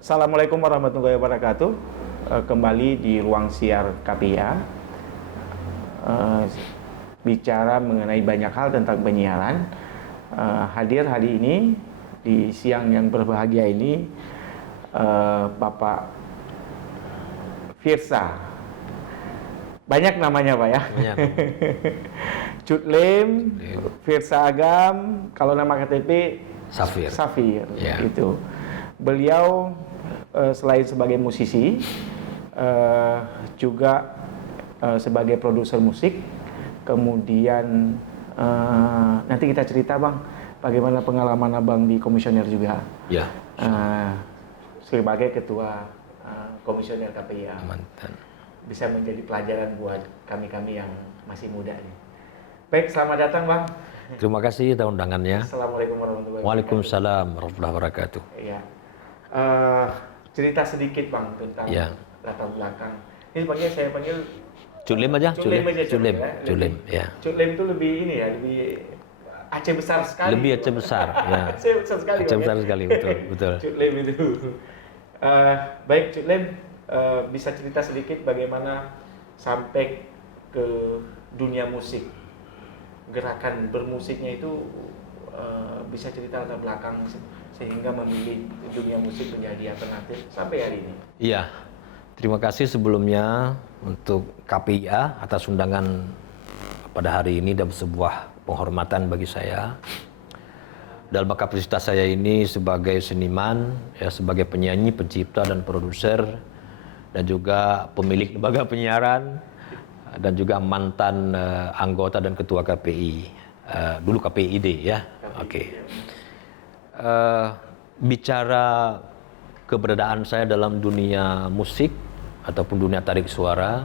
Assalamualaikum warahmatullahi wabarakatuh. Kembali di ruang siar KPIA, bicara mengenai banyak hal tentang penyiaran. Hadir hari ini di siang yang berbahagia ini Bapak Firsa. Banyak namanya Pak ya. Banyak. Cut Lim, Firsa Agam, kalau nama KTP Safir. Ya. Itu. Beliau selain sebagai musisi, juga sebagai produser musik. Kemudian nanti kita cerita Bang, bagaimana pengalaman Abang di komisioner juga. Ya. Sebagai ketua komisioner KPIA. Mantan. Bisa menjadi pelajaran buat kami-kami yang masih muda nih. Baik, selamat datang Bang. Terima kasih atas undangannya. Assalamualaikum warahmatullahi wabarakatuh. Waalaikumsalam warahmatullahi wabarakatuh. Iya. Cerita sedikit Bang tentang latar belakang. Ini saya panggil Cut Lim aja. Cut Lim aja. Cut Lim, ya. Cut Lim itu lebih ini ya, lebih Aceh besar sekali. Lebih Aceh besar, ya. Aceh besar sekali. Aceh besar sekali, betul. Cut Lim itu. Baik Cut Lim, bisa cerita sedikit bagaimana sampai ke dunia musik, gerakan bermusiknya itu, bisa cerita latar belakang sehingga memilih dunia musik menjadi alternatif sampai hari ini. Iya, terima kasih sebelumnya untuk KPIA atas undangan pada hari ini dan sebuah penghormatan bagi saya. Dalam kapasitas saya ini sebagai seniman, ya, sebagai penyanyi, pencipta dan produser, dan juga pemilik lembaga penyiaran, dan juga mantan anggota dan ketua KPI, dulu KPID ya. Oke. Bicara keberadaan saya dalam dunia musik ataupun dunia tarik suara,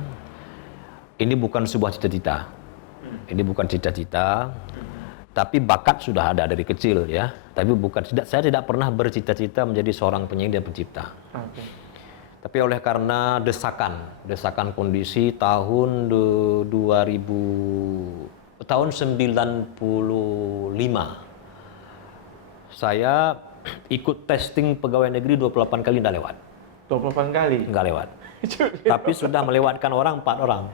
ini bukan sebuah cita-cita. Ini bukan cita-cita, tapi bakat sudah ada dari kecil ya. Tapi saya tidak pernah bercita-cita menjadi seorang penyanyi dan pencipta. Okay. Tapi oleh karena desakan kondisi tahun 95, saya ikut testing pegawai negeri 28 kali nggak lewat. 28 kali? Nggak lewat. Tapi sudah melewatkan 4 orang.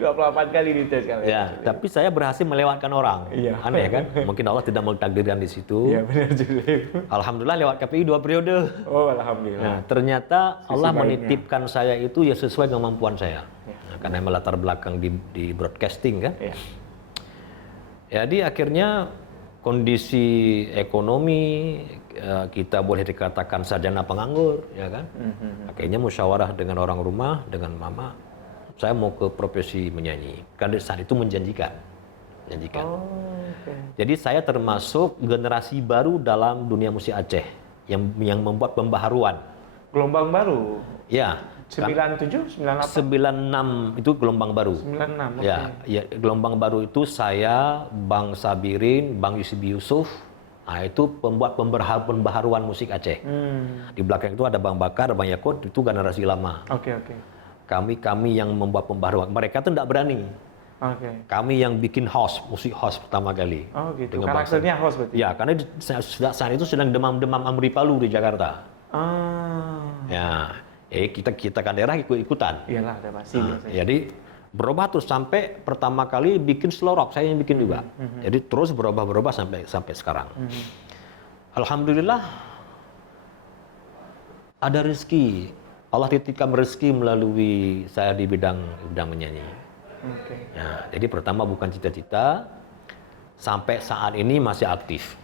28 kali dites kan? Ya, tapi saya berhasil melewatkan orang. Iya. Aneh kan? Mungkin Allah tidak mentakdirkan di situ. Iya benar juga. Alhamdulillah lewat KPI 2 periode. Oh alhamdulillah. Nah, ternyata Allah baiknya menitipkan saya itu ya sesuai dengan kemampuan saya. Ya. Nah, karena melatar belakang di broadcasting kan. Ya. Jadi akhirnya kondisi ekonomi kita boleh dikatakan sarjana penganggur, ya kan? Akhirnya musyawarah dengan orang rumah, dengan mama, saya mau ke profesi menyanyi. Karena saat itu menjanjikan. Oh, okay. Jadi saya termasuk generasi baru dalam dunia musik Aceh yang membuat pembaharuan. Gelombang baru? Ya. 97, 98? 96 itu gelombang baru. 96, okay. Ya, gelombang baru itu saya, Bang Sabirin, Bang Yusibi Yusuf, nah itu pembuat pembaharuan musik Aceh. Di belakang itu ada Bang Bakar, Bang Yakut, itu generasi lama. Oke. Kami yang membuat pembaharuan. Mereka tuh tidak berani. Oke. Kami yang bikin house, musik house pertama kali. Oh gitu. Dengan karakternya house berarti? Ya, karena saat itu sedang demam-demam Amri Palu di Jakarta. Ya. Kita kan daerah ikut-ikutan. Iyalah, ada pasti. Jadi berubah terus sampai pertama kali bikin slow rock, saya yang bikin juga. Jadi terus berubah sampai sekarang. Alhamdulillah ada rezeki. Allah titipkan rezeki melalui saya di bidang menyanyi. Okay. Ya, jadi pertama bukan cita-cita, sampai saat ini masih aktif.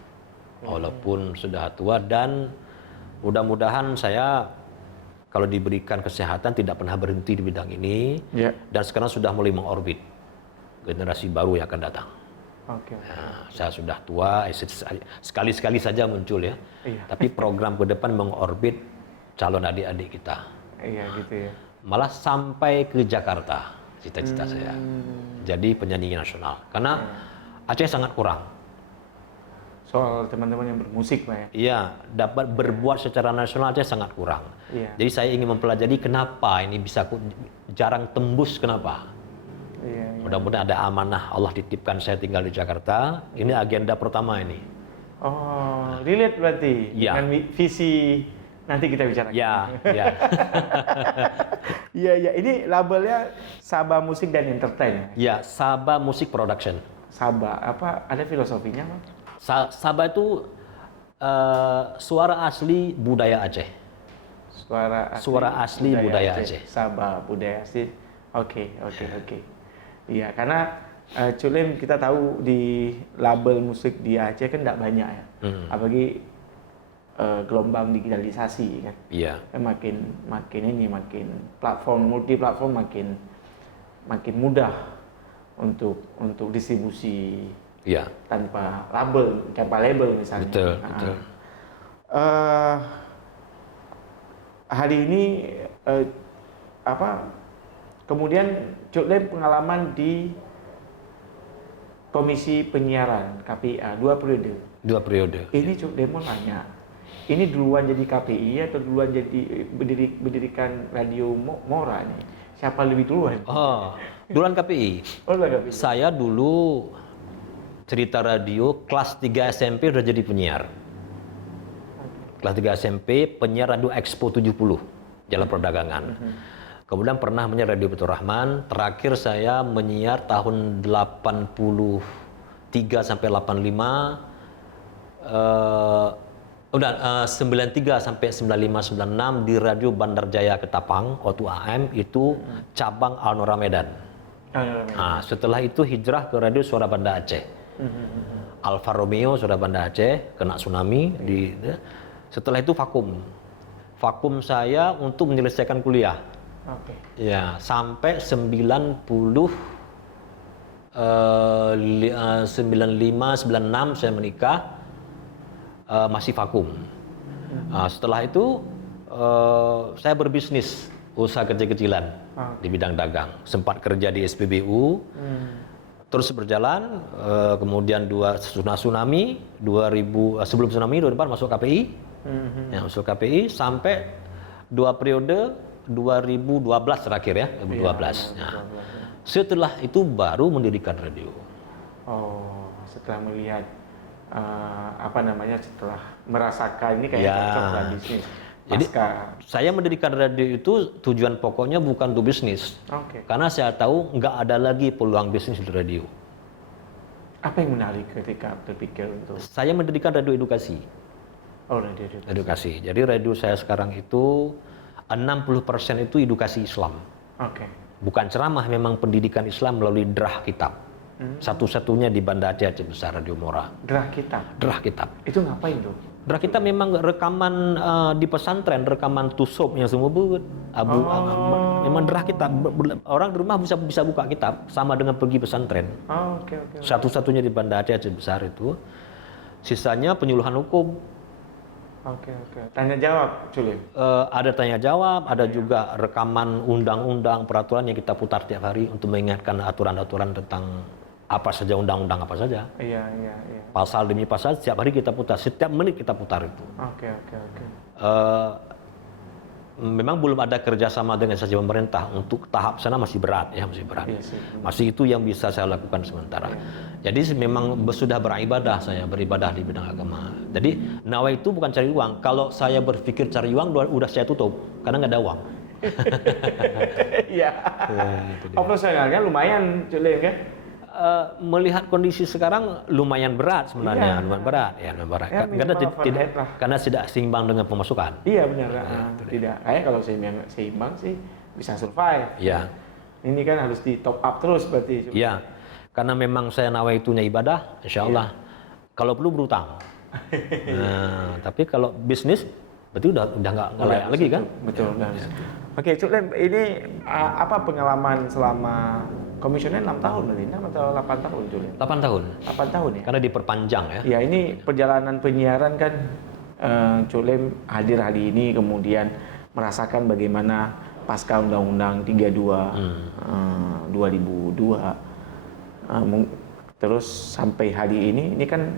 Walaupun sudah tua, dan mudah-mudahan saya kalau diberikan kesehatan tidak pernah berhenti di bidang ini, dan sekarang sudah mulai mengorbit generasi baru yang akan datang. Okay. Nah, saya sudah tua, sekali-sekali saja muncul ya. Iya. Tapi program ke depan mengorbit calon adik-adik kita. Iya gitu ya. Malah sampai ke Jakarta, cita-cita saya. Jadi penyanyi nasional. Karena Aceh sangat kurang. Soal teman-teman yang bermusik Pak ya? Iya, dapat berbuat secara nasional aja sangat kurang. Iya. Jadi saya ingin mempelajari kenapa ini bisa jarang tembus, kenapa. Iya. Mudah-mudahan ada amanah Allah titipkan saya tinggal di Jakarta. Ini agenda pertama ini. Oh, relate berarti ya. dengan visi Nanti kita bicarakan. Ya, ya. Iya, iya. Ini labelnya Sabah Musik dan Entertain. Ya, Sabah Music Production. Sabah, apa ada filosofinya, Bang? Sabah itu suara asli budaya Aceh. Suara asli budaya Aceh. Sabah budaya asli. Oke. Iya, karena Cuk Lim kita tahu di label musik di Aceh kan tidak banyak ya. Apalagi gelombang digitalisasi kan. Iya. Makin multi platform makin mudah untuk distribusi. Iya. tanpa label misalnya. Betul. Hari ini kemudian Cuk Lim pengalaman di Komisi Penyiaran KPIA 2 periode. 2 periode. Ini Cuk Lim mau nanya, ini duluan jadi KPI atau duluan jadi berdirikan Radio Mora nih? Siapa lebih duluan? Oh, duluan KPI. Oh, duluan KPI. Saya dulu cerita radio kelas 3 SMP udah jadi penyiar. Kelas 3 SMP penyiar radio Expo 70 Jalan Perdagangan. Kemudian pernah menyiar Radio Betul Rahman. Terakhir saya menyiar tahun 83 sampai 85. 93 sampai 95 96 di Radio Bandar Jaya Ketapang waktu AM itu cabang Al-Nora Medan. Nah, setelah itu hijrah ke Radio Suara Banda Aceh. Alfa Romeo Suara Banda Aceh kena tsunami setelah itu vakum saya untuk menyelesaikan kuliah. Ya, sampai 95 96 saya menikah. Masih vakum. Setelah itu saya berbisnis usaha kecil-kecilan di bidang dagang. Sempat kerja di SPBU, terus berjalan. Kemudian tsunami 2000 sebelum tsunami 2004 masuk KPI, masuk KPI sampai 2 periode 2012 terakhir ya 2012. Setelah itu baru mendirikan radio. Oh, setelah melihat setelah merasakan ini kayak cocok lah bisnis. Jadi saya mendirikan radio itu tujuan pokoknya bukan untuk bisnis. Karena saya tahu nggak ada lagi peluang bisnis di radio. Apa yang menarik ketika berpikir untuk? Saya mendirikan radio edukasi. Oh, radio edukasi. Edukasi. Jadi radio saya sekarang itu 60% itu edukasi Islam. Bukan ceramah, memang pendidikan Islam melalui Drah Kitab. Satu-satunya di Banda Aceh besar Radio Mora. Drah Kitab. Drah Kitab. Itu ngapain tuh? Drah Kitab memang rekaman di pesantren, rekaman tusuk yang semua memang Drah Kitab. Orang di rumah bisa buka kitab sama dengan pergi pesantren. Satu-satunya di Banda Aceh besar itu. Sisanya penyuluhan hukum. Tanya jawab, Cuk Lim. Ada tanya jawab, ada juga rekaman undang-undang, peraturan yang kita putar tiap hari untuk mengingatkan aturan-aturan tentang apa saja, undang-undang apa saja. Iya. Pasal demi pasal setiap hari kita putar, setiap menit kita putar itu. Memang belum ada kerjasama dengan instansi pemerintah untuk tahap sana, masih berat. Iya sih. Masih itu yang bisa saya lakukan sementara. Jadi memang sudah beribadah di bidang agama. Jadi nawa itu bukan cari uang. Kalau saya berpikir cari uang, udah saya tutup karena nggak ada uang. Iya. Operasionalnya lumayan, Cuk Lim kan? Melihat kondisi sekarang lumayan berat sebenarnya, lumayan berat. Karena tidak seimbang dengan pemasukan. Iya benar. Tidak. Kayak kalau seimbang sih bisa survive. Iya. Ini kan harus di top up terus berarti. Iya. Karena memang saya nawaitunya ibadah, insya Allah. Kalau perlu berutang. Tapi kalau bisnis, berarti udah nggak layak lagi kan? Betul. Oke, Cuk Lim, ini apa pengalaman selama komisioner 6 tahun berarti, 6 atau 8 tahun, Cuk Lim? 8 tahun. 8 tahun ya? Karena diperpanjang ya. Ya, ini perjalanan penyiaran kan Cuk Lim hadir hari ini, kemudian merasakan bagaimana pasca Undang-Undang 32 2002. Terus sampai hari ini kan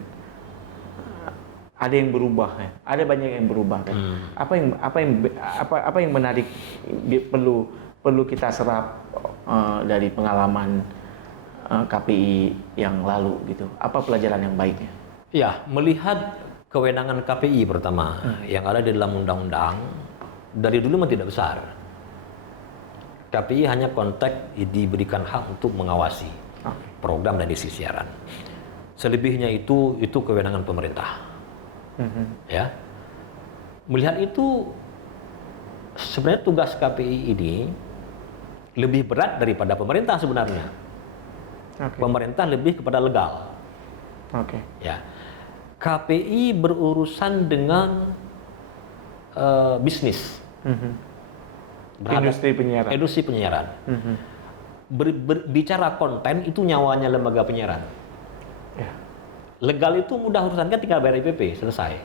ada yang berubah ya, ada banyak yang berubah kan. Apa yang menarik perlu kita serap dari pengalaman KPI yang lalu gitu. Apa pelajaran yang baiknya? Ya, melihat kewenangan KPI pertama yang ada di dalam undang-undang dari dulu memang tidak besar. KPI hanya konteks diberikan hak untuk mengawasi program dan isi siaran. Selebihnya itu kewenangan pemerintah. Ya, melihat itu sebenarnya tugas KPI ini lebih berat daripada pemerintah sebenarnya. Pemerintah lebih kepada legal. Ya, KPI berurusan dengan bisnis. Industri penyiaran. Bicara konten itu nyawanya lembaga penyiaran. Legal itu mudah urusan, kan tinggal bayar IPP, selesai.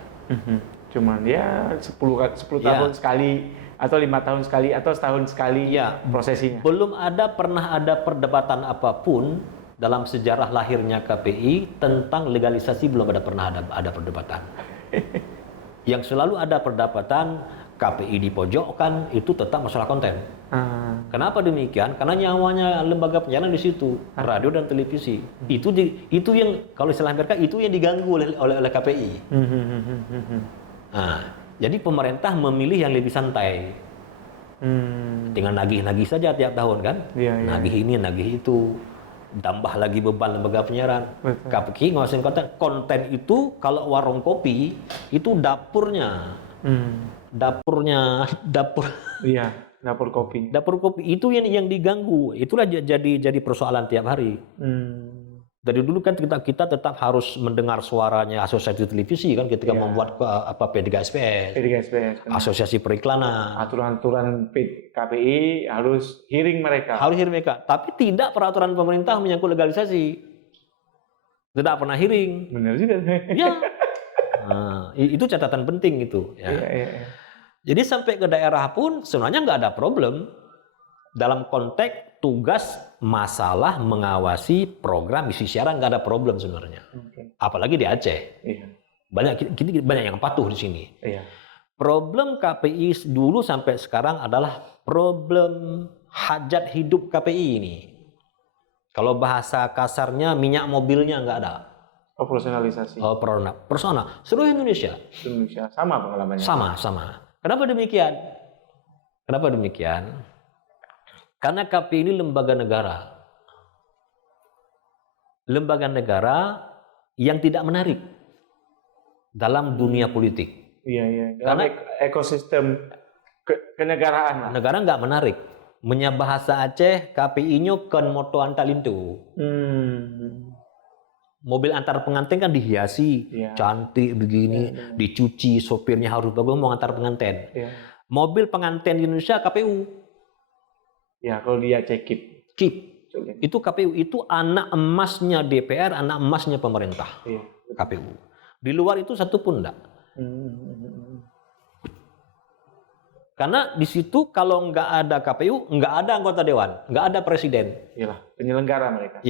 Cuman ya 10 tahun sekali atau 5 tahun sekali atau setahun sekali prosesinya. Belum pernah ada perdebatan apapun dalam sejarah lahirnya KPI tentang legalisasi, belum pernah ada perdebatan. Yang selalu ada perdebatan KPI dipojokkan itu tetap masalah konten. Kenapa demikian? Karena nyawanya lembaga penyiaran di situ, radio dan televisi. Itu yang kalau istilah mereka itu yang diganggu oleh KPI. Jadi pemerintah memilih yang lebih santai. Tinggal nagih-nagih saja tiap tahun kan? Nagih ini, nagih itu. Tambah lagi beban lembaga penyiaran. KPI ngawasin konten itu kalau warung kopi itu dapur kopi. Dapur kopi itu yang diganggu. Itulah jadi persoalan tiap hari. Dari dulu kan kita tetap harus mendengar suaranya asosiasi televisi kan ketika membuat P3SPS, asosiasi periklanan. Aturan-aturan KPI harus hearing mereka. Tapi tidak peraturan pemerintah menyangkut legalisasi. Tidak pernah hearing. Benar juga. Ya. Itu catatan penting itu. Ya. Jadi sampai ke daerah pun sebenarnya nggak ada problem dalam konteks tugas masalah mengawasi program isi siaran, nggak ada problem sebenarnya. Apalagi di Aceh. Banyak yang patuh di sini. Problem KPI dulu sampai sekarang adalah problem hajat hidup KPI ini. Kalau bahasa kasarnya minyak mobilnya nggak ada. Operasionalisasi. Personal. Seluruh Indonesia. Sama pengalamannya. Sama. Kenapa demikian? Karena KPI ini lembaga negara. Lembaga negara yang tidak menarik dalam dunia politik. Karena ekosistem kenegaraan. Negara nggak menarik. Bahasa Aceh, KPI-nya kan moto antalintu. Mobil antar pengantin kan dihiasi, cantik begini, dicuci, sopirnya harus bagus mau antar pengantin. Mobil pengantin di Indonesia KPU. Kalau dia KIP. Itu KPU, itu anak emasnya DPR, anak emasnya pemerintah. KPU. Di luar itu satu pun enggak. Karena di situ kalau nggak ada KPU, nggak ada anggota dewan, nggak ada presiden. Penyelenggara mereka.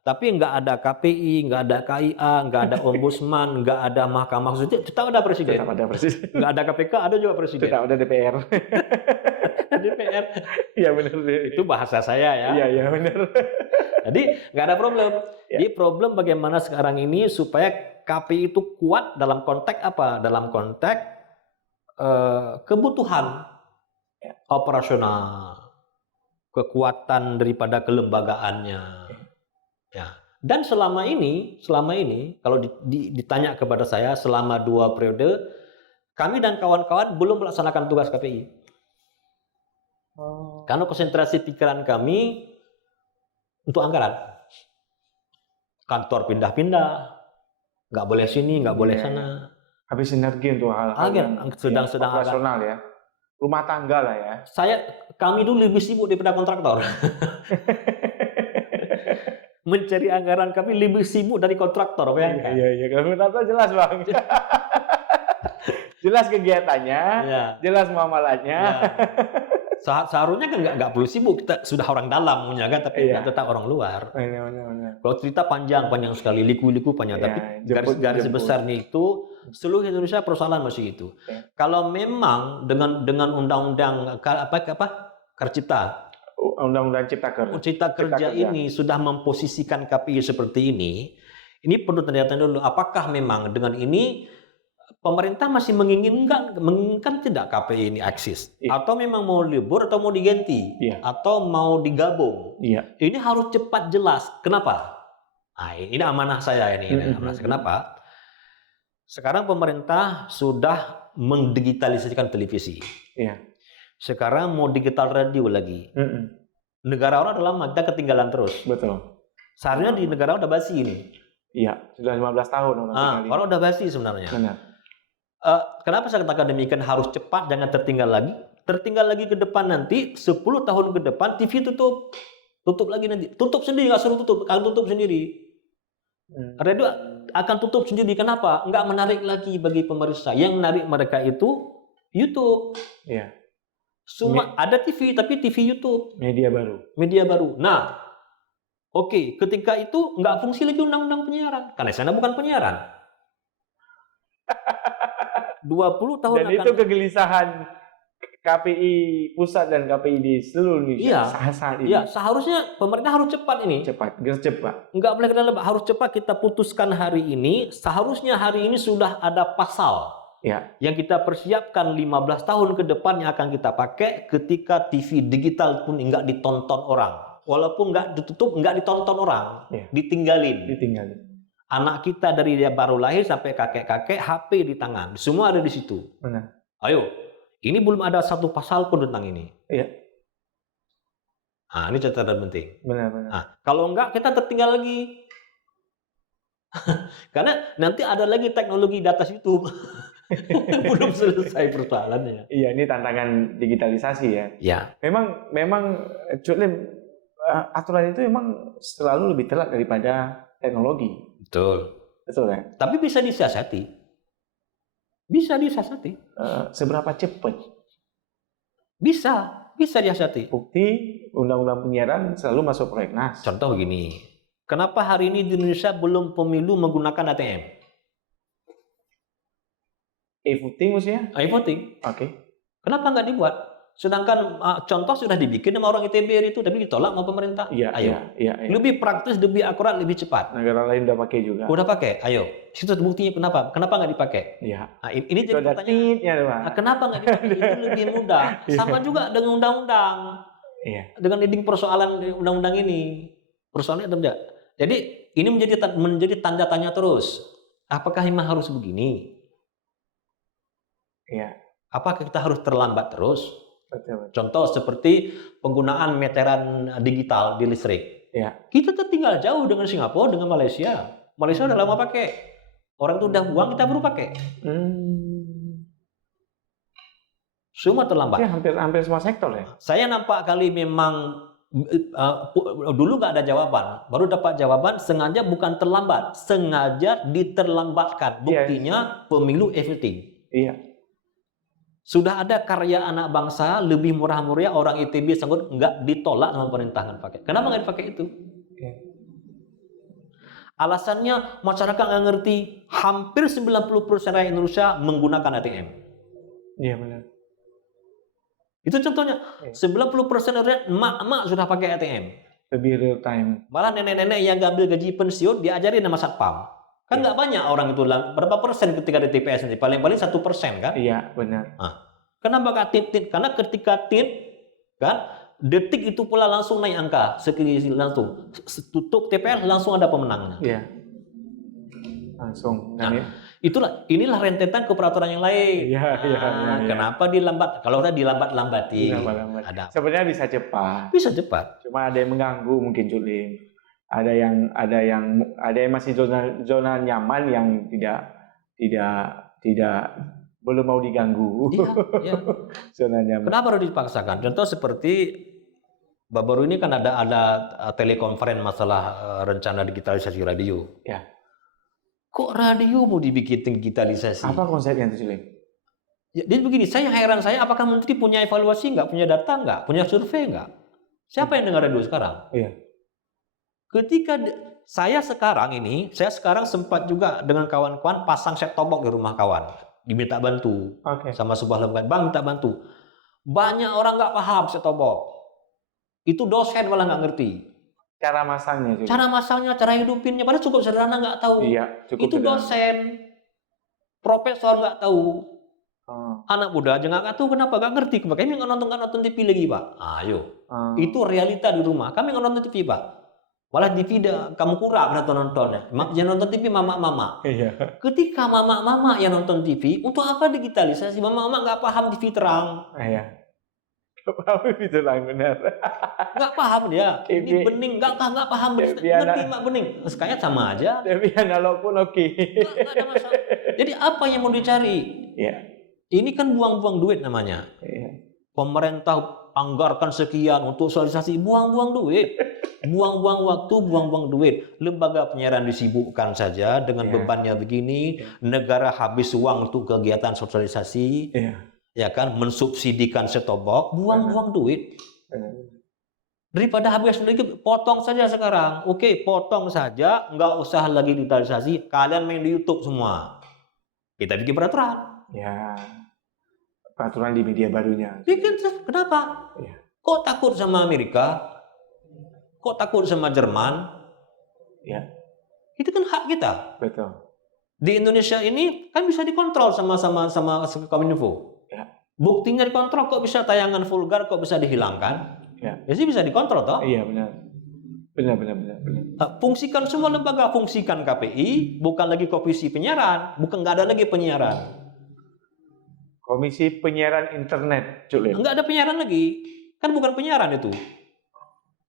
Tapi nggak ada KPI, nggak ada KIA, nggak ada ombudsman, nggak ada mahkamah konstitusi, tetap ada presiden. Nggak ada KPK, ada juga presiden. Tetap ada DPR. DPR. Iya benar. Itu bahasa saya ya. Iya benar. Jadi nggak ada problem. Jadi problem bagaimana sekarang ini supaya KPI itu kuat dalam konteks apa? Dalam konteks kebutuhan operasional, kekuatan daripada kelembagaannya. Dan selama ini kalau ditanya kepada saya selama 2 periode, kami dan kawan-kawan belum melaksanakan tugas KPI. Karena konsentrasi pikiran kami untuk anggaran. Kantor pindah-pindah, nggak boleh sini, nggak boleh sana. Habis sinergi untuk hal-hal yang sedang operasional ya. Rumah tangga lah ya. Kami dulu lebih sibuk daripada kontraktor. Mencari anggaran kami lebih sibuk dari kontraktor. Iya. Kalau kontraktor jelas Bang. Jelas kegiatannya, jelas muamalahnya. Seharusnya kan nggak perlu sibuk, kita sudah orang dalam punya kan, tapi tetap orang luar. Kalau cerita panjang sekali, liku-liku panjang, tapi garis besarnya itu seluruh Indonesia persoalan masih itu. Kalau memang dengan undang-undang Cipta Kerja ini sudah memposisikan KPI seperti ini perlu tanda-tanda dulu. Apakah memang dengan ini pemerintah masih menginginkan tidak KPI ini eksis? Iya. Atau memang mau libur atau mau diganti? Iya. Atau mau digabung? Iya. Ini harus cepat jelas. Kenapa? Nah, ini amanah saya ini. Amanah saya. Kenapa? Sekarang pemerintah sudah mendigitalisasikan televisi. Iya. Sekarang mau digital radio lagi. Negara orang adalah kita ketinggalan terus. Betul. Seharusnya di negara udah basi ini. Iya, sudah 15 tahun orang tinggal di- Orang udah basi sebenarnya. Benar. Kenapa saya katakan demikian, harus cepat, jangan tertinggal lagi. Tertinggal lagi ke depan nanti, 10 tahun ke depan TV tutup. Tutup lagi nanti. Tutup sendiri, nggak suruh tutup, akan tutup sendiri. Radio akan tutup sendiri. Kenapa? Nggak menarik lagi bagi pemirsa. Yang menarik mereka itu YouTube. Iya. Semua ada TV, tapi TV YouTube. Media baru. Media baru. Nah, oke, ketika itu nggak fungsi lagi undang-undang penyiaran. Karena sana bukan penyiaran. 20 tahun Dan akan... itu kegelisahan KPI pusat dan KPI di seluruh Indonesia. Iya. Saat ini. Ya, seharusnya pemerintah harus cepat ini. Cepat, gercep Pak. Nggak boleh kena lebih, harus cepat kita putuskan hari ini. Seharusnya hari ini sudah ada pasal Ya. yang kita persiapkan 15 tahun ke depan yang akan kita pakai ketika TV digital pun nggak ditonton orang. Walaupun nggak ditutup, nggak ditonton orang. Ya. Ditinggalin. Ditinggalin. Anak kita dari dia baru lahir sampai kakek-kakek, HP di tangan. Semua ada di situ. Benar. Ayo, ini belum ada satu pasal pun tentang ini. Iya. Nah, ini catatan penting. Benar. Nah, kalau enggak kita tertinggal lagi. Karena nanti ada lagi teknologi di atas YouTube. Belum selesai persoalannya. Iya, ini tantangan digitalisasi ya. Ya. Memang Culim, aturan itu memang selalu lebih telat daripada teknologi. Betul. Betul kan? Tapi bisa disiasati. Bisa disiasati. Seberapa cepat? Bisa disiasati. Bukti undang-undang penyiaran selalu masuk prolegnas. Contoh begini. Kenapa hari ini di Indonesia belum pemilu menggunakan ATM? E-voting maksudnya? E-voting. Oke. Kenapa nggak dibuat? Sedangkan contoh sudah dibikin sama orang ITB itu, tapi ditolak sama pemerintah. Iya. Lebih praktis, lebih akurat, lebih cepat. Negara lain udah pakai juga. Udah pakai, ayo. Situ buktinya kenapa? Kenapa nggak dipakai? Iya. Nah, ini Itu jadi ada pertanyaan. titnya tuh, Pak. Nah, kenapa nggak dipakai? Itu lebih mudah. Sama juga dengan undang-undang. Iya. Dengan leading persoalan undang-undang ini. Persoalannya ada tidak? Jadi ini menjadi tanda tanya terus. Apakah memang harus begini? Iya. Apakah kita harus terlambat terus? Betul. Contoh seperti penggunaan meteran digital di listrik. Ya. Kita tertinggal jauh dengan Singapura, dengan Malaysia. Malaysia udah lama pakai. Orang itu udah buang, kita baru pakai. Semua terlambat. Ya, hampir semua sektor ya. Saya nampak kali memang dulu nggak ada jawaban. Baru dapat jawaban, sengaja bukan terlambat. Sengaja diterlambatkan. Buktinya pemilu everything. Iya. Sudah ada karya anak bangsa lebih murah-meriah, orang ITB sanggup nggak ditolak sama pemerintah nggak pakai. Kenapa nggak dipakai itu? Alasannya masyarakat nggak ngerti. Hampir 90% rakyat Indonesia menggunakan ATM. Iya benar. Itu contohnya. 90% rakyat emak-emak sudah pakai ATM. Lebih real time. Malah nenek-nenek yang ngambil gaji pensiun diajarin sama satpam. Kan nggak banyak orang itu, berapa persen ketika di TPS nanti? Paling-paling 1% kan? Iya benar. Nah, kenapa nggak tit? Karena ketika tit, kan, detik itu pula langsung naik angka, langsung tutup TPS langsung ada pemenangnya. Iya. Langsung. Nah, inilah rentetan ke peraturan yang lain. Iya. Kenapa dilambat? Kalau udah dilambat-lambati. Ada. Sebenarnya bisa cepat. Bisa cepat. Cuma ada yang mengganggu mungkin Culim. Ada yang masih zona nyaman yang tidak belum mau diganggu. Iya. Zona nyaman. Kenapa harus dipaksakan? Contoh seperti baru ini kan ada telekonferensi masalah rencana digitalisasi radio. Ya. Kok radio mau dibikin digitalisasi? Apa konsepnya itu, Culim? Ya, jadi begini, heran saya apakah menteri punya evaluasi nggak, punya data nggak, punya survei nggak? Siapa yang dengar radio sekarang? Iya. Ketika saya sekarang sempat juga dengan kawan-kawan pasang set top box di rumah kawan, diminta bantu sama sebuah lembaga, bang minta bantu. Banyak orang nggak paham set top box. Itu dosen malah nggak ngerti. Cara masangnya. Cara masangnya, cara hidupinnya, padahal cukup sederhana nggak tahu. Iya, cukup itu sederhana. dosen. Profesor nggak tahu, Oh. anak muda aja nggak tahu, kenapa nggak ngerti. Kami nggak nonton TV lagi Pak. Ayo, itu realita di rumah. Kami nggak nonton TV Pak. Malah TV kamu kurang nontonnya. Jangan nonton TV mama-mama. Iya. Ketika mama-mama yang nonton TV, untuk apa digitalisasi? Mama-mama nggak paham TV terang. Iya. Paham itu lah benar. Nggak paham dia. Ini TV. bening, nggak paham. TV Ngerti mak bening. Sekalian sama aja. Tapi analog pun oke. Nggak ada masalah. Jadi apa yang mau dicari? Iya. Ini kan buang-buang duit namanya. Iya. Pemerintah anggarkan sekian untuk sosialisasi, buang-buang duit. Buang-buang waktu, buang-buang duit. Lembaga penyiaran disibukkan saja dengan bebannya begini. Negara habis uang untuk kegiatan sosialisasi. Iya. Ya kan, mensubsidikan setobok, buang-buang duit. Daripada habis sedikit, potong saja sekarang. Oke, potong saja, nggak usah lagi digitalisasi. Kalian main di YouTube semua. Kita bikin peraturan. Ya. Peraturan di media barunya. Bikin, kenapa? Iya. Kok takut sama Amerika? Kok takut sama Jerman? Ya. Itu kan hak kita. Betul. Di Indonesia ini kan bisa dikontrol sama Kominfo. Ya. Buktinya dikontrol, kok bisa tayangan vulgar, kok bisa dihilangkan? Ya. Ya sih bisa dikontrol toh. Iya benar. Benar. Fungsikan semua lembaga, fungsikan KPI, bukan lagi komisi penyiaran, bukan nggak ada lagi penyiaran. Komisi Penyiaran Internet, Cuk Lim. Nggak ada penyiaran lagi, kan bukan penyiaran itu.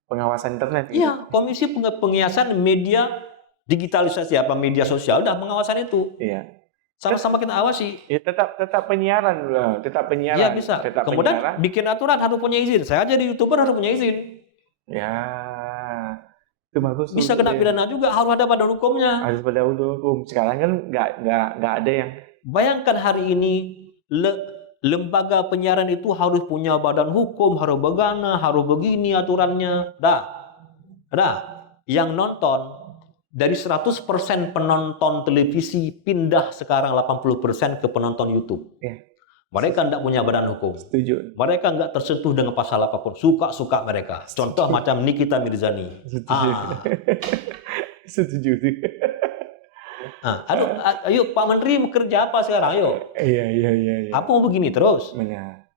Pengawasan internet. Gitu. Iya, komisi pengawasan media digitalisasi apa media sosial, udah pengawasan itu. Iya. Sama-sama kita awasi. Ya tetap penyiaran lah, tetap penyiaran. Iya bisa. Tetap Kemudian penyiaran. bikin aturan harus punya izin. Saya jadi YouTuber harus punya izin. Ya. Itu bagus. Bisa kena pidana juga, harus ada badan hukumnya. Harus pada hukum. Sekarang kan nggak ada yang. Bayangkan hari ini lembaga penyiaran itu harus punya badan hukum, harus begana, harus begini aturannya. Dah. Yang nonton dari 100% penonton televisi pindah sekarang 80% ke penonton YouTube. Ya. Mereka tidak punya badan hukum. Setuju. Mereka nggak tersentuh dengan pasal apapun. Suka-suka mereka. Contoh macam Nikita Mirzani. Setuju. Setuju. Ayo Pak Menteri bekerja apa sekarang? Ayo. Iya. Apa mau begini terus? Benar.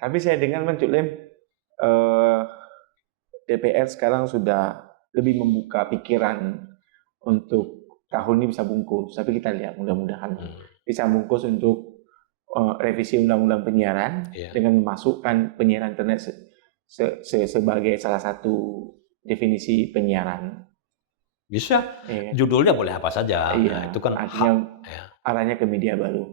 Tapi saya dengar Cuk Lim, DPR sekarang sudah lebih membuka pikiran untuk tahun ini bisa bungkus. Tapi kita lihat mudah-mudahan bisa bungkus untuk revisi undang-undang penyiaran dengan memasukkan penyiaran internet sebagai salah satu definisi penyiaran. Bisa. Judulnya boleh apa saja. Iya. Itu kan artinya arahnya ke media baru.